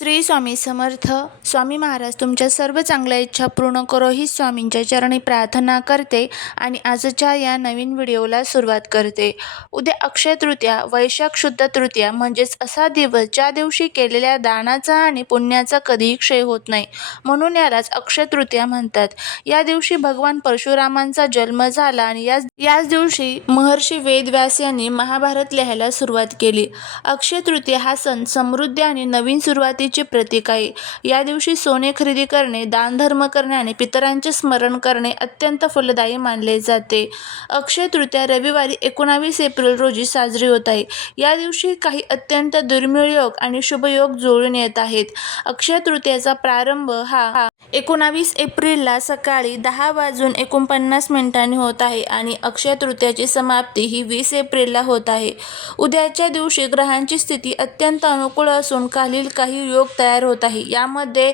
श्री स्वामी समर्थ. स्वामी महाराज तुमच्या सर्व चांगल्या इच्छा पूर्ण करो ही स्वामींच्या चरणी प्रार्थना करते आणि आजच्या या नवीन व्हिडिओला सुरुवात करते. उद्या अक्षय तृतीया, वैशाख शुद्ध तृतीया म्हणजेच असा दिवस ज्या दिवशी केलेल्या दानाचा आणि पुण्याचा कधीही क्षय होत नाही, म्हणून यालाच अक्षय तृतीया म्हणतात. या दिवशी भगवान परशुरामांचा जन्म झाला आणि याच दिवशी महर्षी वेदव्यास यांनी महाभारत लिहायला सुरुवात केली. अक्षय तृतीया हा सण समृद्धी आणि नवीन सुरुवातीचे प्रतीक आहे. या दिवशी सोने खरेदी करणे, दानधर्म करणे आणि पितरांचे स्मरण करणे अत्यंत फलदायी मानले जाते. अक्षय तृतीया रविवारी 19 एप्रिल रोजी साजरी होत आहे. या दिवशी काही अत्यंत दुर्मिळ योग आणि शुभयोग जुळून येत आहेत. अक्षय तृतीयाचा प्रारंभ हा 19 एप्रिलला सकाळी 10:49 होत आहे आणि अक्षय तृतीयाची समाप्ती ही 20 एप्रिलला होत आहे. उद्याच्या दिवशी ग्रहांची स्थिती अत्यंत अनुकूल असून काही योग तयार होत आहे. यामध्ये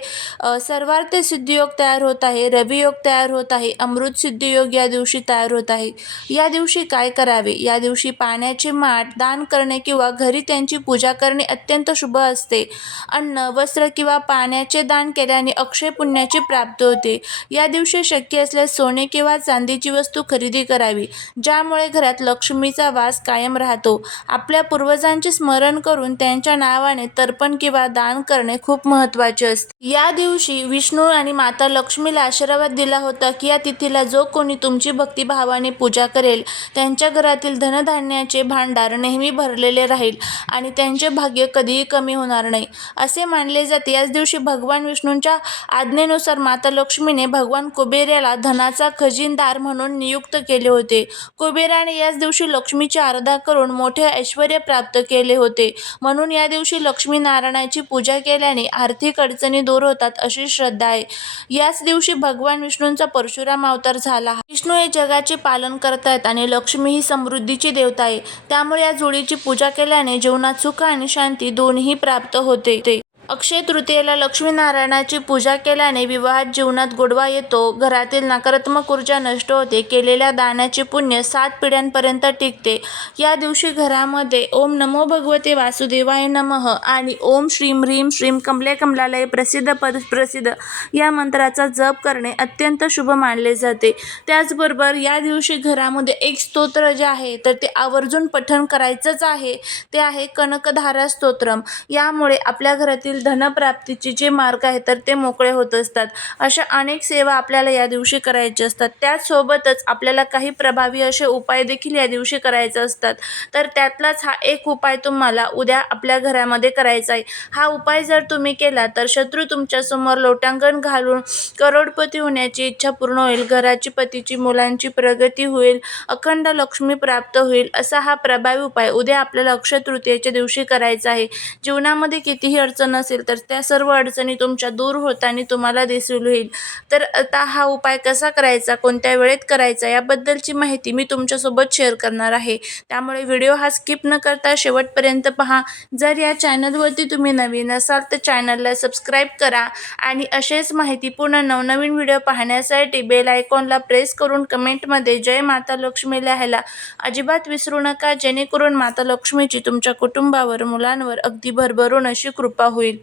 सर्वार्थ सिद्धी योग तयार होत आहे, रवी योग तयार होत आहे, अमृत सिद्धी योग या दिवशी तयार होत आहे. या दिवशी काय करावे? या दिवशी पाण्याचे माठ दान करणे किंवा घरी त्यांची पूजा करणे अत्यंत शुभ असते. अन्न, वस्त्र किंवा पाण्याचे दान केल्याने अक्षय पुण्याची प्राप्ती होते. या दिवशी शक्य असल्यास सोने किंवा चांदीची वस्तू खरेदी करावी, ज्यामुळे घरात लक्ष्मीचा वास कायम राहतो. आपल्या पूर्वजांचे स्मरण करून त्यांच्या नावाने तर्पण किंवा दान करणे खूप महत्त्वाचे असते. या दिवशी विष्णू आणि माता लक्ष्मीला आशीर्वाद दिला होता की या तिथीला जो कोणी तुमची भक्तिभावाने पूजा करेल त्यांच्या घरातील धनधान्याचे भांडार नेहमी भरलेले राहील आणि त्यांचे भाग्य कधीही कमी होणार नाही, असे मानले जाते. याच दिवशी भगवान विष्णूंच्या आज्ञेनुसार माता लक्ष्मीने भगवान कुबेर याला धनाचा खजिनदार म्हणून नियुक्त केले होते. कुबेराने याच दिवशी लक्ष्मीची आराधना करून मोठे ऐश्वर्य प्राप्त केले होते. म्हणून या दिवशी लक्ष्मीनारायणाची पूजा केल्याने आर्थिक अडचणी दूर होतात अशी श्रद्धा आहे. याच दिवशी भगवान विष्णूंचा परशुराम अवतार झाला. विष्णू हे जगाचे पालन करतायत आणि लक्ष्मी ही समृद्धीची देवता आहे. त्यामुळे या जोडीची पूजा केल्याने जीवनात सुख आणि शांती दोन्ही प्राप्त होते. अक्षय तृतीयेला लक्ष्मीनारायणाची पूजा केल्याने विवाहात जीवनात गोडवा येतो, घरातील नकारात्मक ऊर्जा नष्ट होते, केलेल्या दानाचे पुण्य 7 पिढ्यांपर्यंत टिकते. या दिवशी घरामध्ये ओम नमो भगवते वासुदेवाय नमः आणि ओम श्रीम ह्रीम श्रीम कमले कमलालय प्रसिद्ध या मंत्राचा जप करणे अत्यंत शुभ मानले जाते. त्याचबरोबर या दिवशी घरामध्ये एक स्तोत्र जे आहे तर ते आवर्जून पठण करायचंच आहे. ते आहे कनकधारा स्तोत्रम. यामुळे आपल्या घरातील धनप्राप्तीचे जे मार्ग आहेत तर ते मोकळे होत असतात. अशा अनेक सेवा आपल्याला या दिवशी करायच्या असतात. त्याचसोबतच आपल्याला काही प्रभावी असे उपाय देखील या दिवशी करायचे असतात. तर त्यातलाच हा एक उपाय तुम्हाला उद्या आपल्या घरामध्ये करायचा आहे. हा उपाय जर तुम्ही केला तर शत्रू तुमच्यासमोर लोटांगण घालून करोडपती होण्याची इच्छा पूर्ण होईल, घराची, पतीची, मुलांची प्रगती होईल, अखंड लक्ष्मी प्राप्त होईल. असा हा प्रभावी उपाय उद्या आपल्याला अक्षय तृतीयेच्या दिवशी करायचा आहे. जीवनामध्ये कितीही अडचण असेल तर त्या सर्व अडचणी तुमच्या दूर होताना तुम्हाला दिसून येईल. तर आता हा उपाय कसा करायचा, कोणत्या वेळेत करायचा याबद्दलची माहिती मी तुमच्यासोबत शेअर करणार आहे. त्यामुळे व्हिडिओ हा स्किप न करता शेवटपर्यंत पहा. जर या चॅनलवरती तुम्ही नवीन असाल तर चॅनलला सबस्क्राईब करा आणि असेच माहितीपूर्ण नवनवीन व्हिडिओ पाहण्यासाठी बेल आयकॉनला प्रेस करून कमेंटमध्ये जय माता लक्ष्मी लिहायला अजिबात विसरू नका, जेणेकरून माता लक्ष्मीची तुमच्या कुटुंबावर, मुलांवर अगदी भरभरून अशी कृपा होईल.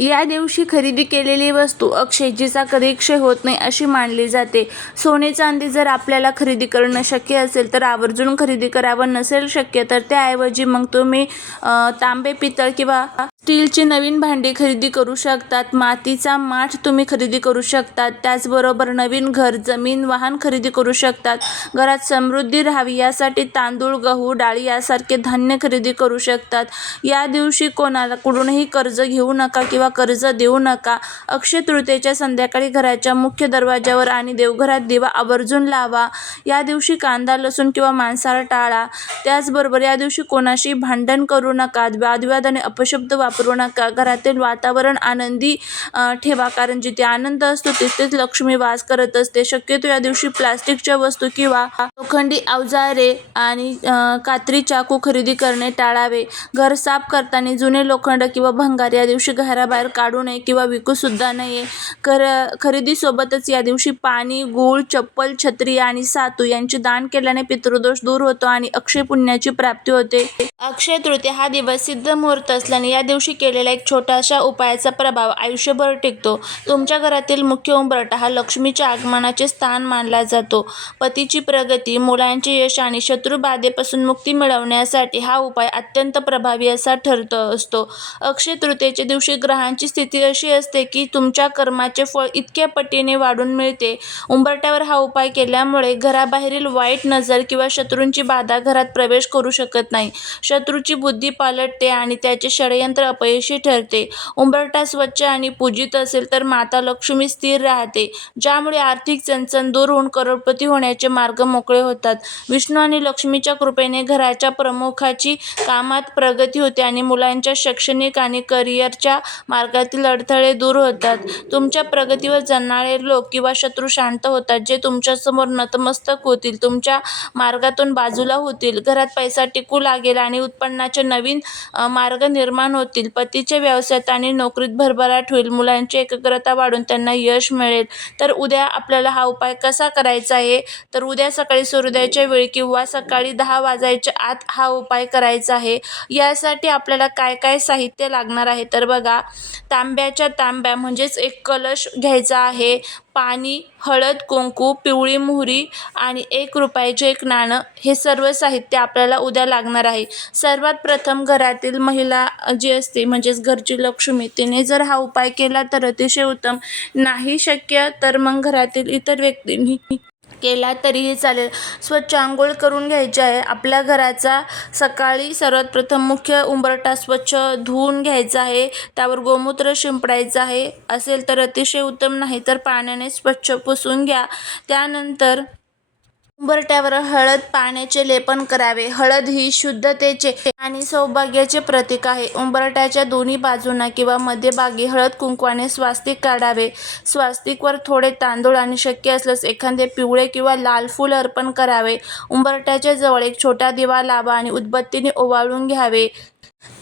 या दिवशी खरेदी केलेली वस्तू अक्षय, जिचा कधी क्षय होत नाही अशी मानली जाते. सोने चांदी जर आपल्याला खरेदी करणं शक्य असेल तर आवर्जून खरेदी करावं, नसेल शक्य तर त्याऐवजी मग तुम्ही तांबे, पितळ किंवा स्टीलची नवीन भांडी खरेदी करू शकतात. मातीचा माठ तुम्ही खरेदी करू शकतात. त्याचबरोबर नवीन घर, जमीन, वाहन खरेदी करू शकतात. घरात समृद्धी राहावी यासाठी तांदूळ, गहू, डाळी यासारखे धान्य खरेदी करू शकतात. या दिवशी कोणाला कुठूनही कर्ज घेऊ नका किंवा कर्ज देऊ नका. अक्षय तृतीयेच्या संध्याकाळी घराच्या मुख्य दरवाजावर आणि देवघरात दिवा आवर्जून लावा. या दिवशी कांदा, लसूण किंवा मांसाहार टाळा. त्याचबरोबर या दिवशी कोणाशी भांडण करू नका, वादविवाद आणि अपशब्द वापरू नका. घरातील वातावरण आनंदी ठेवा, कारण जिथे आनंद असतो तिथेच लक्ष्मी वास करत असते. शक्यतो या दिवशी प्लास्टिकच्या वस्तू किंवा लोखंडी अवजारे आणि कात्री, चाकू खरेदी करणे टाळावे. घर साफ करताना जुने लोखंड किंवा भंगार या दिवशी घराबाहेर काढू नये किंवा विकू सुद्धा नये. खरेदीसोबतच या दिवशी पाणी, गूळ, चप्पल, छत्री आणि सातू यांचे दान केल्याने पितृदोष दूर होतो आणि अक्षय पुण्याची प्राप्ती होते. अक्षय तृतीया हा दिवस सिद्ध मुहूर्त असल्याने या दिवशी दिवशी केलेला एक छोटासा उपायाचा प्रभाव आयुष्यभर टिकतो. तुमच्या घरातील मुख्य उंबरठा हा लक्ष्मीच्या आगमनाचे स्थान मानला जातो. पतीची प्रगती, मुलांचे यश आणि शत्रुबाधेपासून मुक्ती मिळवण्यासाठी हा उपाय अत्यंत प्रभावी असा ठरत असतो. अक्षय तृतीयेच्या दिवशी ग्रहांची स्थिती अशी असते की तुमच्या कर्माचे फळ इतक्या पटीने वाढून मिळते. उंबरठ्यावर हा उपाय केल्यामुळे घराबाहेरील वाईट नजर किंवा शत्रूंची बाधा घरात प्रवेश करू शकत नाही. शत्रूची बुद्धी पालटते आणि त्याचे षडयंत्र अपयशी ठरते. उंबरठा स्वच्छ आणि पूजित असेल तर माता लक्ष्मी स्थिर राहते, ज्यामुळे आर्थिक चणचण दूर होऊन करोडपती होण्याचे मार्ग मोकळे होतात. विष्णू आणि लक्ष्मीच्या कृपेने घराच्या प्रमुखाची कामात प्रगती होते आणि मुलांच्या शैक्षणिक आणि करिअरच्या मार्गातील अडथळे दूर होतात. तुमच्या प्रगतीवर जळणारे लोक किंवा शत्रू शांत होतात, जे तुमच्यासमोर नतमस्तक होतील, तुमच्या मार्गातून बाजूला होतील. घरात पैसा टिकू लागेल आणि उत्पन्नाचे नवीन मार्ग निर्माण होतील. पतीच्या व्यवसायात आणि नोकरीत भरभराट होईल. मुलांची एकाग्रता वाढून त्यांना यश मिळेल. तर उद्या आपल्याला हा उपाय कसा करायचा आहे, तर उद्या सकाळी सूर्योदयाच्या वेळी किंवा सकाळी 10 वाजायच्या आत हा उपाय करायचा आहे. यासाठी आपल्याला काय काय साहित्य लागणार आहे, तर बघा, तांब्या म्हणजेच एक कलश घ्यायचा आहे, पाणी, हळद, कुंकू, पिवळी मोहरी आणि 1 रुपयाचे एक नाणं, हे सर्व साहित्य आपल्याला उद्या लागणार आहे. सर्वात प्रथम घरातील महिला जी असते म्हणजेच घरची लक्ष्मी, तिने जर हा उपाय केला तर अतिशय उत्तम. नाही शक्य तर मग घरातील इतर व्यक्तींनी केला तरीही चालेल. स्वच्छ आंघोळ करून घ्यायची आहे. आपल्या घराचा सकाळी सर्वात प्रथम मुख्य उंबरठा स्वच्छ धुवून घ्यायचा आहे. त्यावर गोमूत्र शिंपडायचं आहे. असेल तर अतिशय उत्तम, नाही तर पाण्याने स्वच्छ पुसून घ्या. त्यानंतर उंबरठ्यावर हळद पाण्याचे लेपन करावे. हळद ही शुद्धतेचे आणि सौभाग्याचे प्रतीक आहे. उंबरठ्याच्या दोन्ही बाजूंना किंवा मध्यभागी हळद कुंकवाने स्वास्तिक काढावे. स्वास्तिकवर थोडे तांदूळ आणि शक्य असल्यास एखादे पिवळे किंवा लाल फूल अर्पण करावे. उंबरठ्याच्या जवळ एक छोटा दिवा लावा आणि उदबत्तीने ओवाळून घ्यावे.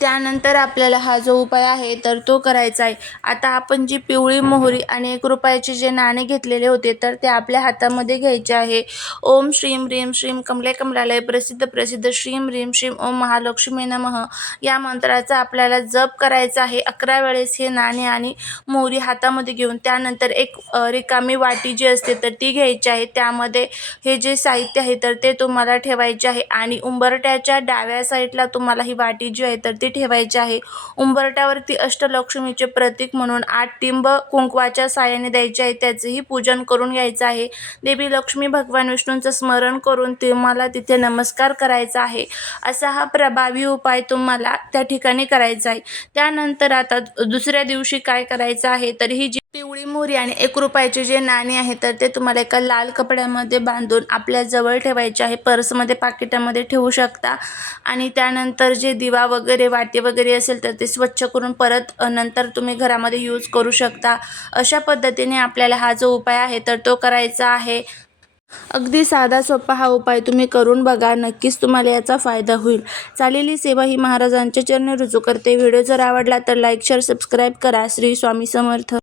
त्यानंतर आपल्याला हा जो उपाय आहे तर तो करायचा आहे. आता आपण जी पिवळी मोहरी आणि 1 रुपयाचे जे नाणे घेतलेले होते तर ते आपल्या हातामध्ये घ्यायचे आहे. ओम श्रीम ह्रीम श्रीम कमले कमलालय प्रसिद्ध प्रसिद्ध श्रीम ह्रीम श्रीम ओम महालक्ष्मी नमः या मंत्राचा आपल्याला जप करायचा आहे. 11 वेळेस हे नाणे आणि मोहरी हातामध्ये घेऊन त्यानंतर एक रिकामी वाटी जी असते तर ती घ्यायची आहे. त्यामध्ये हे जे साहित्य आहे तर ते तुम्हाला ठेवायचे आहे आणि उंबरठ्याच्या डाव्या साईडला तुम्हाला ही वाटी जी आहे तर ती ठेवायची आहे. उंबरठ्यावरती अष्टलक्ष्मीचे प्रतीक म्हणून 8 टिंब कुंकवाच्या साहाय्याने द्यायचे आहे. त्याचेही पूजन करून घ्यायचं आहे. देवी लक्ष्मी, भगवान विष्णूंचं स्मरण करून तुम्हाला तिथे नमस्कार करायचा आहे. असा हा प्रभावी उपाय तुम्हाला त्या ठिकाणी करायचा आहे. त्यानंतर आता दुसऱ्या दिवशी काय करायचं आहे, तर ही जी पिवळी मोहरी आणि 1 रुपयाचे जे नाणे आहे तर ते तुम्हाला एका लाल कपड्यामध्ये बांधून आपल्या जवळ ठेवायचे आहे. पर्समध्ये, पाकिटामध्ये ठेवू शकता. आणि त्यानंतर जे दिवा वगैरे, वाटी वगैरे असेल तर ते स्वच्छ करून परत नंतर तुम्ही घरामध्ये यूज करू शकता. अशा पद्धतीने आपल्याला हा जो उपाय आहे तर तो करायचा आहे. अगदी साधा सोपा हा उपाय तुम्ही करून बघा. नक्कीच तुम्हाला याचा फायदा होईल. चालेली सेवा ही महाराजांच्या चरणी रुजू करते. व्हिडिओ जर आवडला तर लाईक, शेअर, सबस्क्राईब करा. श्री स्वामी समर्थ.